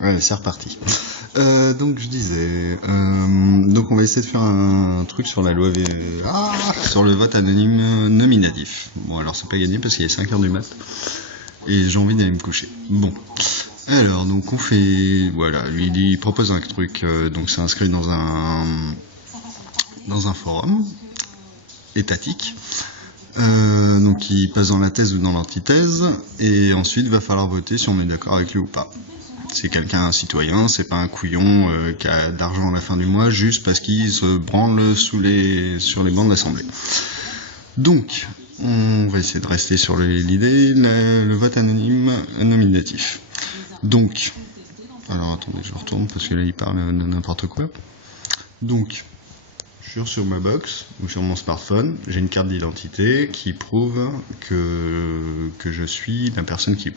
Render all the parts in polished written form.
Ouais, c'est reparti. Donc je disais, donc on va essayer de faire un truc sur la loi sur le vote anonyme nominatif. Bon, alors c'est pas gagné parce qu'il est 5h du mat et j'ai envie d'aller me coucher. Bon, alors donc on fait, voilà, lui il propose un truc, donc c'est inscrit dans un forum étatique. Donc il passe dans la thèse ou dans l'antithèse et ensuite va falloir voter si on est d'accord avec lui ou pas. C'est quelqu'un, un citoyen, c'est pas un couillon qui a d'argent à la fin du mois juste parce qu'il se branle sur les bancs de l'Assemblée. Donc, on va essayer de rester sur l'idée, le vote anonyme nominatif. Donc, alors attendez, je retourne parce que là il parle de n'importe quoi. Donc, je suis sur ma box ou sur mon smartphone, j'ai une carte d'identité qui prouve que je suis la personne qui vote.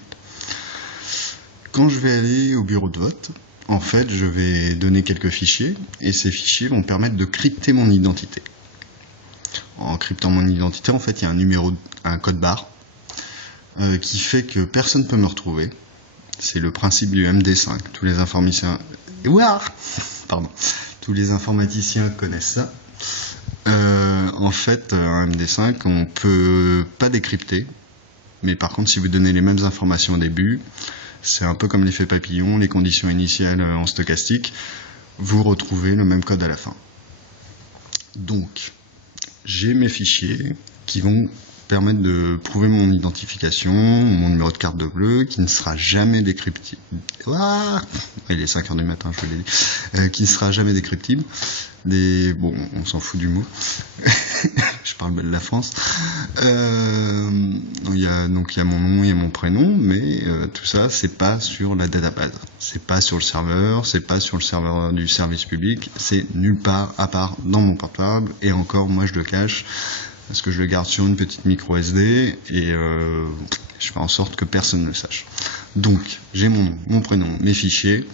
Quand je vais aller au bureau de vote, en fait, je vais donner quelques fichiers, et ces fichiers vont permettre de crypter mon identité. En cryptant mon identité, en fait, il y a un code barre, qui fait que personne ne peut me retrouver. C'est le principe du MD5. Tous les informaticiens connaissent ça. En fait, un MD5, on peut pas décrypter, mais par contre, si vous donnez les mêmes informations au début, c'est un peu comme l'effet papillon, les conditions initiales en stochastique, vous retrouvez le même code à la fin. Donc, j'ai mes fichiers qui vont permettre de prouver mon identification, mon numéro de carte de bleu, qui ne sera jamais décryptible. Il est 5h du matin, je vous l'ai dit. Qui ne sera jamais décryptible. Bon, on s'en fout du mot. Je parle de la France. Il y a mon nom, il y a mon prénom, mais tout ça, c'est pas sur la database. C'est pas sur le serveur, c'est pas sur le serveur du service public, c'est nulle part à part dans mon portable, et encore, moi je le cache, parce que je le garde sur une petite micro SD, et je fais en sorte que personne ne le sache. Donc, j'ai mon nom, mon prénom, mes fichiers,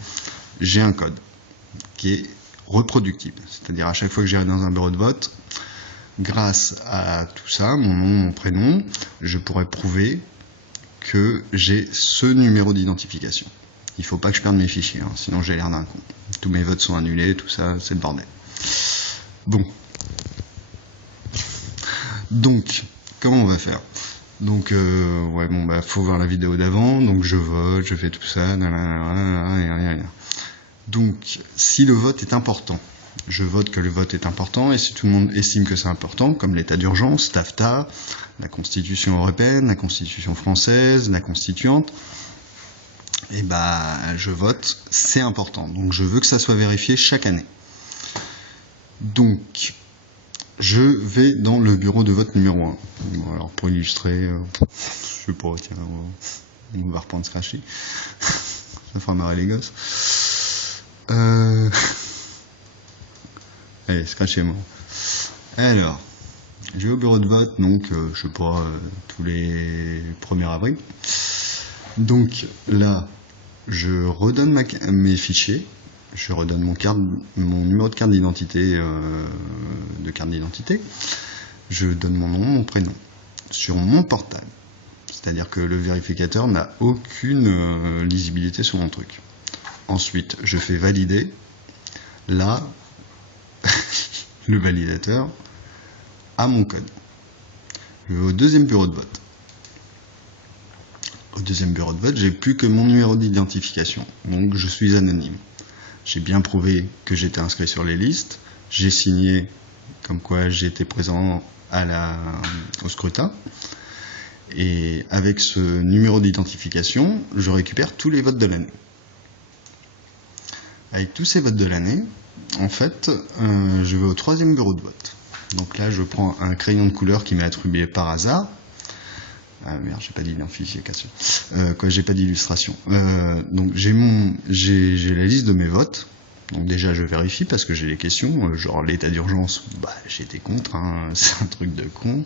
j'ai un code qui est reproductible. C'est-à-dire à chaque fois que j'irai dans un bureau de vote, grâce à tout ça, mon nom, mon prénom, je pourrais prouver que j'ai ce numéro d'identification. Il ne faut pas que je perde mes fichiers, hein, sinon j'ai l'air d'un con. Tous mes votes sont annulés, tout ça, c'est le bordel. Bon. Donc, comment on va faire ? Donc, faut voir la vidéo d'avant, donc je vote, je fais tout ça, Donc, si le vote est important, je vote que le vote est important, et si tout le monde estime que c'est important, comme l'état d'urgence, TAFTA, la Constitution européenne, la Constitution française, la Constituante, je vote, c'est important. Donc, je veux que ça soit vérifié chaque année. Donc, je vais dans le bureau de vote numéro 1. Bon, alors, pour illustrer, je sais pas, tiens, on va reprendre Scratchy. Ça fera marrer les gosses. Allez, scratchez-moi. Alors, je vais au bureau de vote, donc, je sais pas, tous les 1er avril. Donc, là, je redonne mes fichiers, je redonne mon numéro de carte d'identité, je donne mon nom, mon prénom, sur mon portable. C'est-à-dire que le vérificateur n'a aucune lisibilité sur mon truc. Ensuite, je fais valider. Là, le validateur a mon code. Je vais au deuxième bureau de vote. Au deuxième bureau de vote, j'ai plus que mon numéro d'identification. Donc, je suis anonyme. J'ai bien prouvé que j'étais inscrit sur les listes. J'ai signé comme quoi j'étais présent au scrutin. Et avec ce numéro d'identification, je récupère tous les votes de l'année. Avec tous ces votes de l'année, en fait, je vais au 3e bureau de vote. Donc là, je prends un crayon de couleur qui m'est attribué par hasard. Ah merde, j'ai pas d'identification. J'ai pas d'illustration. Donc j'ai la liste de mes votes. Donc déjà, je vérifie parce que j'ai les questions. Genre l'état d'urgence, j'étais contre. Hein, c'est un truc de con.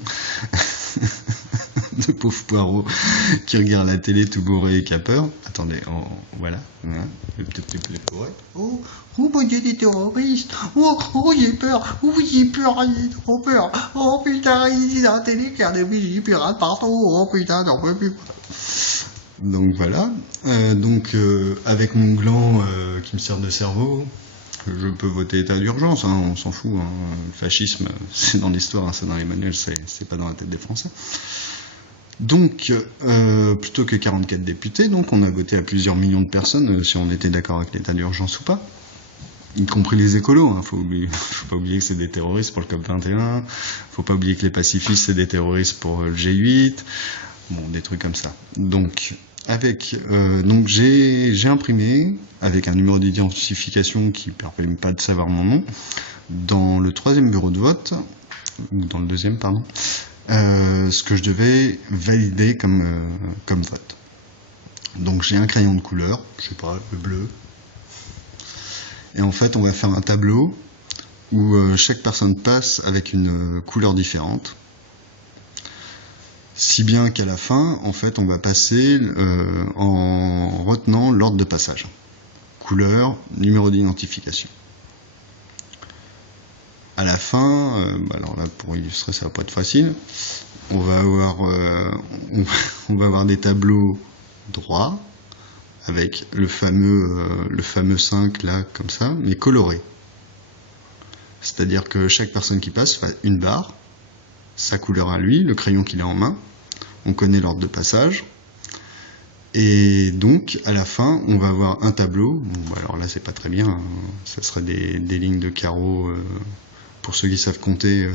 De pauvre poireau qui regarde la télé tout bourré et qui a peur. Attendez, voilà. Peut-être plus bourré. Oh, il y a des terroristes. Oh, j'ai peur. J'ai trop peur. Oh putain, il y a la télé qui a des vigiles pirates partout. Oh putain, j'en peux plus. Donc voilà. Avec mon gland qui me sert de cerveau, je peux voter état d'urgence, hein, on s'en fout. Hein. Le fascisme, c'est dans l'histoire, hein, c'est dans les manuels, c'est pas dans la tête des Français. Donc, plutôt que 44 députés, donc on a voté à plusieurs millions de personnes si on était d'accord avec l'état d'urgence ou pas. Y compris les écolos, hein. Faut pas oublier que c'est des terroristes pour le COP21, faut pas oublier que les pacifistes c'est des terroristes pour le G8, bon, des trucs comme ça. Donc, donc j'ai imprimé, avec un numéro d'identification qui permet pas de savoir mon nom, dans le 3e bureau de vote, ou dans le 2e, pardon, ce que je devais valider comme vote. Donc j'ai un crayon de couleur, je sais pas, le bleu. Et en fait, on va faire un tableau où chaque personne passe avec une couleur différente. Si bien qu'à la fin, en fait, on va passer en retenant l'ordre de passage. Couleur, numéro d'identification. À la fin, alors là, pour illustrer, ça va pas être facile. On va avoir des tableaux droits avec le fameux 5 là, comme ça, mais coloré. C'est-à-dire que chaque personne qui passe fait une barre, sa couleur à lui, le crayon qu'il a en main, on connaît l'ordre de passage, et donc à la fin on va avoir un tableau, bon, alors là c'est pas très bien, hein, ça serait des lignes de carreaux, pour ceux qui savent compter,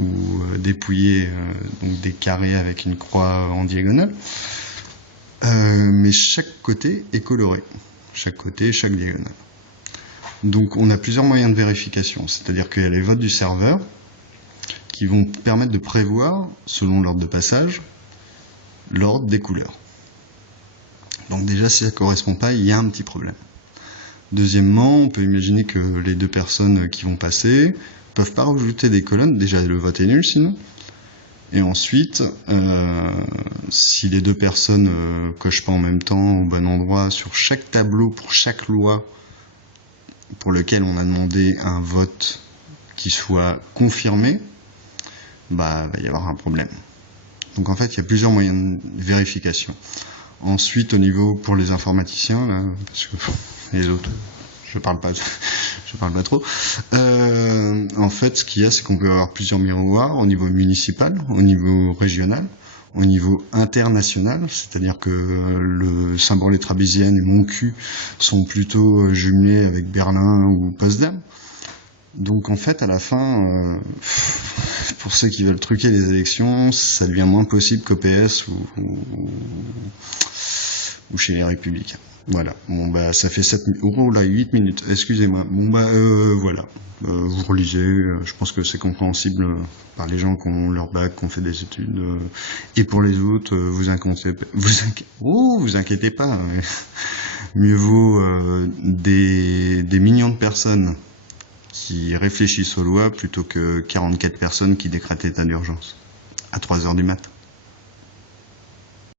ou dépouiller donc des carrés avec une croix en diagonale, mais chaque côté est coloré, chaque côté, chaque diagonale. Donc on a plusieurs moyens de vérification, c'est-à-dire qu'il y a les votes du serveur qui vont permettre de prévoir, selon l'ordre de passage, l'ordre des couleurs. Donc déjà, si ça ne correspond pas, il y a un petit problème. Deuxièmement, on peut imaginer que les deux personnes qui vont passer peuvent pas rajouter des colonnes, déjà le vote est nul sinon. Et ensuite, si les deux personnes cochent pas en même temps au bon endroit sur chaque tableau pour chaque loi pour lequel on a demandé un vote qui soit confirmé, va y avoir un problème. Donc en fait, il y a plusieurs moyens de vérification. Ensuite, au niveau pour les informaticiens, là, parce que les autres, je parle pas trop. En fait, ce qu'il y a, c'est qu'on peut avoir plusieurs miroirs au niveau municipal, au niveau régional, au niveau international, c'est-à-dire que le Saint-Borlée-Trabézienne et Montcuq sont plutôt jumelés avec Berlin ou Potsdam. Donc en fait, à la fin, pour ceux qui veulent truquer les élections, ça devient moins possible qu'au PS ou chez les Républicains. Voilà. Bon bah ça fait 8 minutes. Excusez-moi. Bon bah voilà. Vous relisez. Je pense que c'est compréhensible par les gens qui ont leur bac, qui ont fait des études. Et pour les autres, vous inquiétez pas. Mieux vaut des millions de personnes qui réfléchissent aux lois plutôt que 44 personnes qui décrètent l'état d'urgence à 3h du mat'.